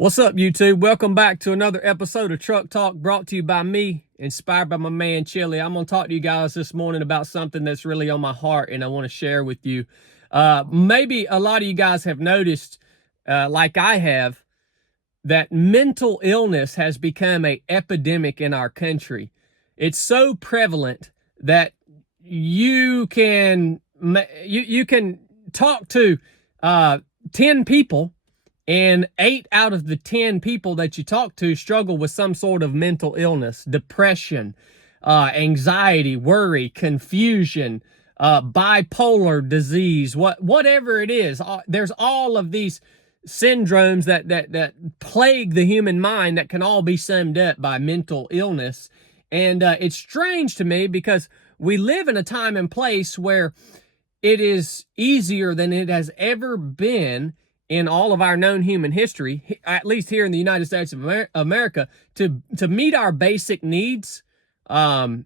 What's up, YouTube? Welcome back to another episode of Truck Talk, brought to you by me, inspired by my man Chili. I'm going to talk to you guys this morning about something that's really on my heart and I want to share with you. Maybe a lot of you guys have noticed, like I have, that mental illness has become an epidemic in our country. It's so prevalent that you can talk to 10 people, and 8 out of the 10 people that you talk to struggle with some sort of mental illness, depression, anxiety, worry, confusion, bipolar disease, whatever it is. There's all of these syndromes that plague the human mind that can all be summed up by mental illness. And it's strange to me because we live in a time and place where it is easier than it has ever been in all of our known human history, at least here in the United States of America, to meet our basic needs. And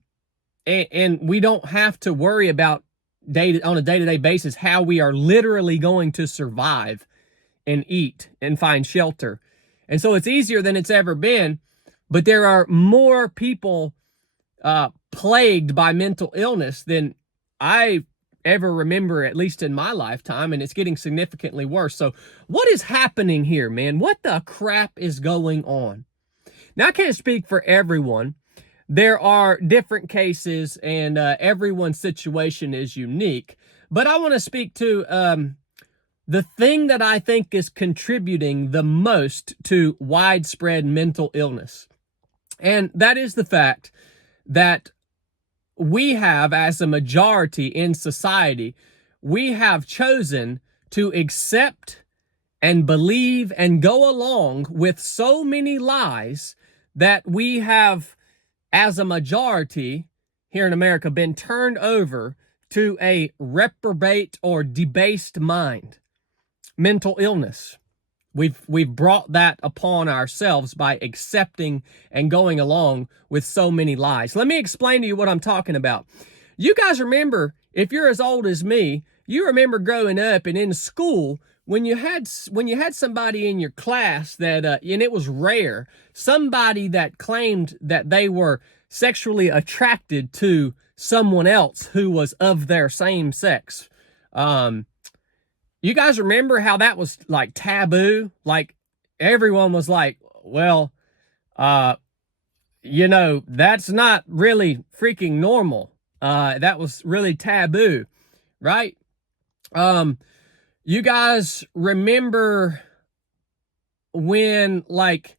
we don't have to worry about on a day-to-day basis how we are literally going to survive and eat and find shelter. And so it's easier than it's ever been, but there are more people plagued by mental illness than I ever remember, at least in my lifetime, and it's getting significantly worse. So what is happening here, man? What the crap is going on? Now, I can't speak for everyone. There are different cases, and everyone's situation is unique. But I want to speak to the thing that I think is contributing the most to widespread mental illness. And that is the fact that we have, as a majority in society, we have chosen to accept and believe and go along with so many lies that we have, as a majority here in America, been turned over to a reprobate or debased mind. Mental illness. We've brought that upon ourselves by accepting and going along with so many lies. Let me explain to you what I'm talking about. You guys remember, if you're as old as me, you remember growing up and in school when you had somebody in your class that and it was rare, somebody that claimed that they were sexually attracted to someone else who was of their same sex. You guys remember how that was like taboo? Like everyone was like, well, that's not really freaking normal. That was really taboo, right? You guys remember when like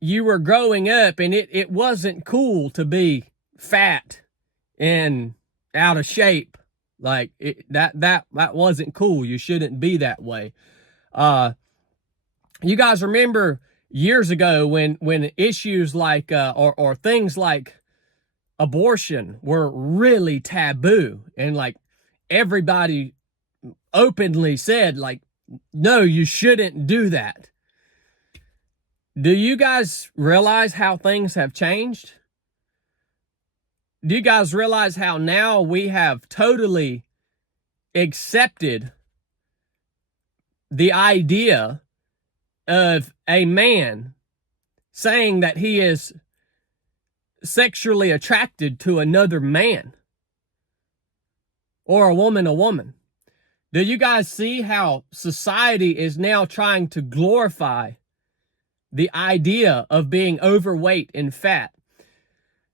you were growing up and it wasn't cool to be fat and out of shape. Like that wasn't cool. You shouldn't be that way. You guys remember years ago when issues like or things like abortion were really taboo, and like everybody openly said like, no, you shouldn't do that. Do you guys realize how things have changed? Do you guys realize how now we have totally accepted the idea of a man saying that he is sexually attracted to another man, or a woman? Do you guys see how society is now trying to glorify the idea of being overweight and fat?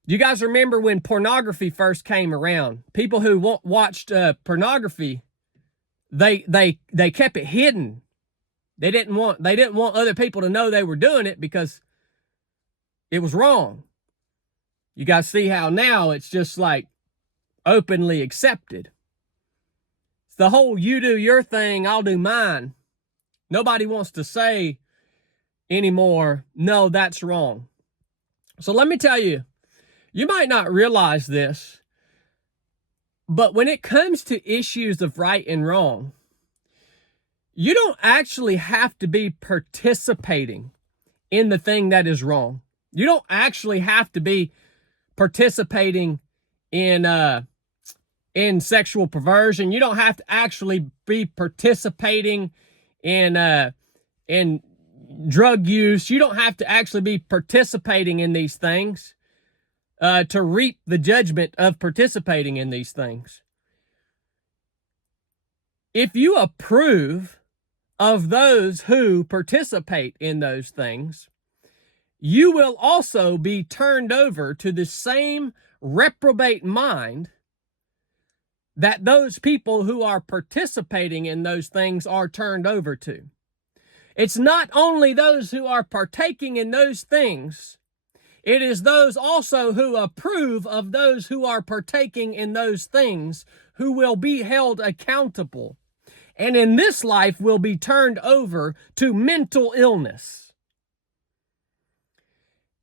Do you guys remember when pornography first came around? People who watched pornography, they kept it hidden. They didn't want other people to know they were doing it because it was wrong. You guys see how now it's just like openly accepted. It's the whole you do your thing, I'll do mine. Nobody wants to say anymore, no, that's wrong. So let me tell you, you might not realize this, but when it comes to issues of right and wrong, you don't actually have to be participating in the thing that is wrong. You don't actually have to be participating in sexual perversion. You don't have to actually be participating in drug use. You don't have to actually be participating in these things to reap the judgment of participating in these things. If you approve of those who participate in those things, you will also be turned over to the same reprobate mind that those people who are participating in those things are turned over to. It's not only those who are partaking in those things, it is those also who approve of those who are partaking in those things who will be held accountable, and in this life will be turned over to mental illness.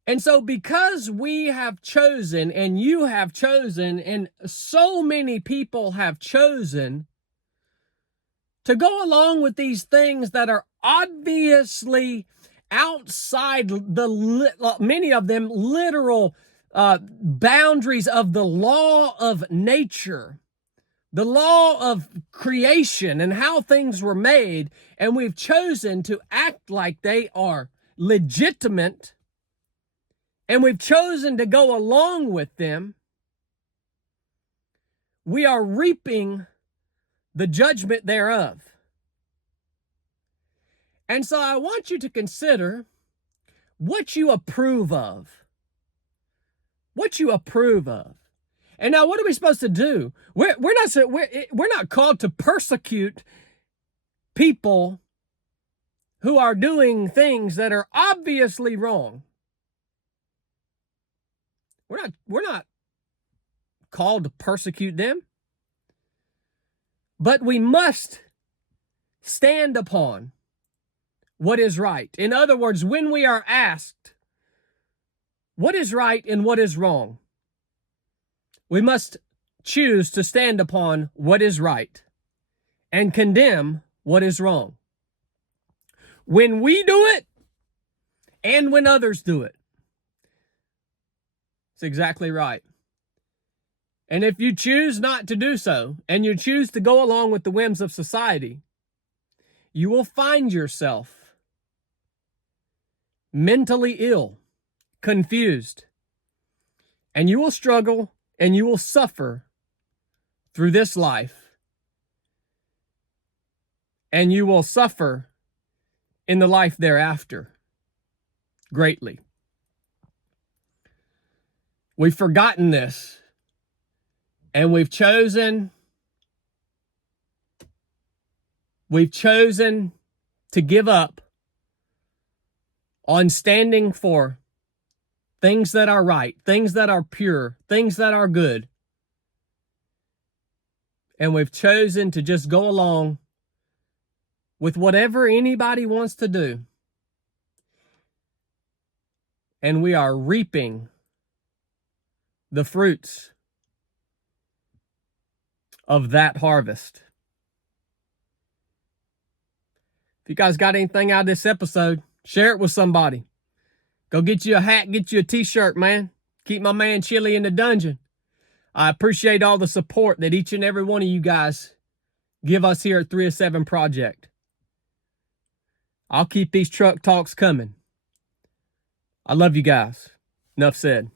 And so because we have chosen, and you have chosen, and so many people have chosen to go along with these things that are obviously outside many of them literal boundaries of the law of nature, the law of creation and how things were made, and we've chosen to act like they are legitimate, and we've chosen to go along with them, we are reaping the judgment thereof. And so I want you to consider what you approve of. What you approve of. And now what are we supposed to do? We're not called to persecute people who are doing things that are obviously wrong. We're not called to persecute them. But we must stand upon what is right. In other words, when we are asked what is right and what is wrong, we must choose to stand upon what is right and condemn what is wrong. When we do it and when others do it, it's exactly right. And if you choose not to do so, and you choose to go along with the whims of society, you will find yourself mentally ill, confused, and you will struggle and you will suffer through this life, and you will suffer in the life thereafter greatly. We've forgotten this, and we've chosen to give up on standing for things that are right, things that are pure, things that are good. And we've chosen to just go along with whatever anybody wants to do. And we are reaping the fruits of that harvest. If you guys got anything out of this episode, share it with somebody. Go get you a hat, get you a t-shirt, man. Keep my man Chili in the dungeon. I appreciate all the support that each and every one of you guys give us here at 3 of 7 Project. I'll keep these truck talks coming. I love you guys. Enough said.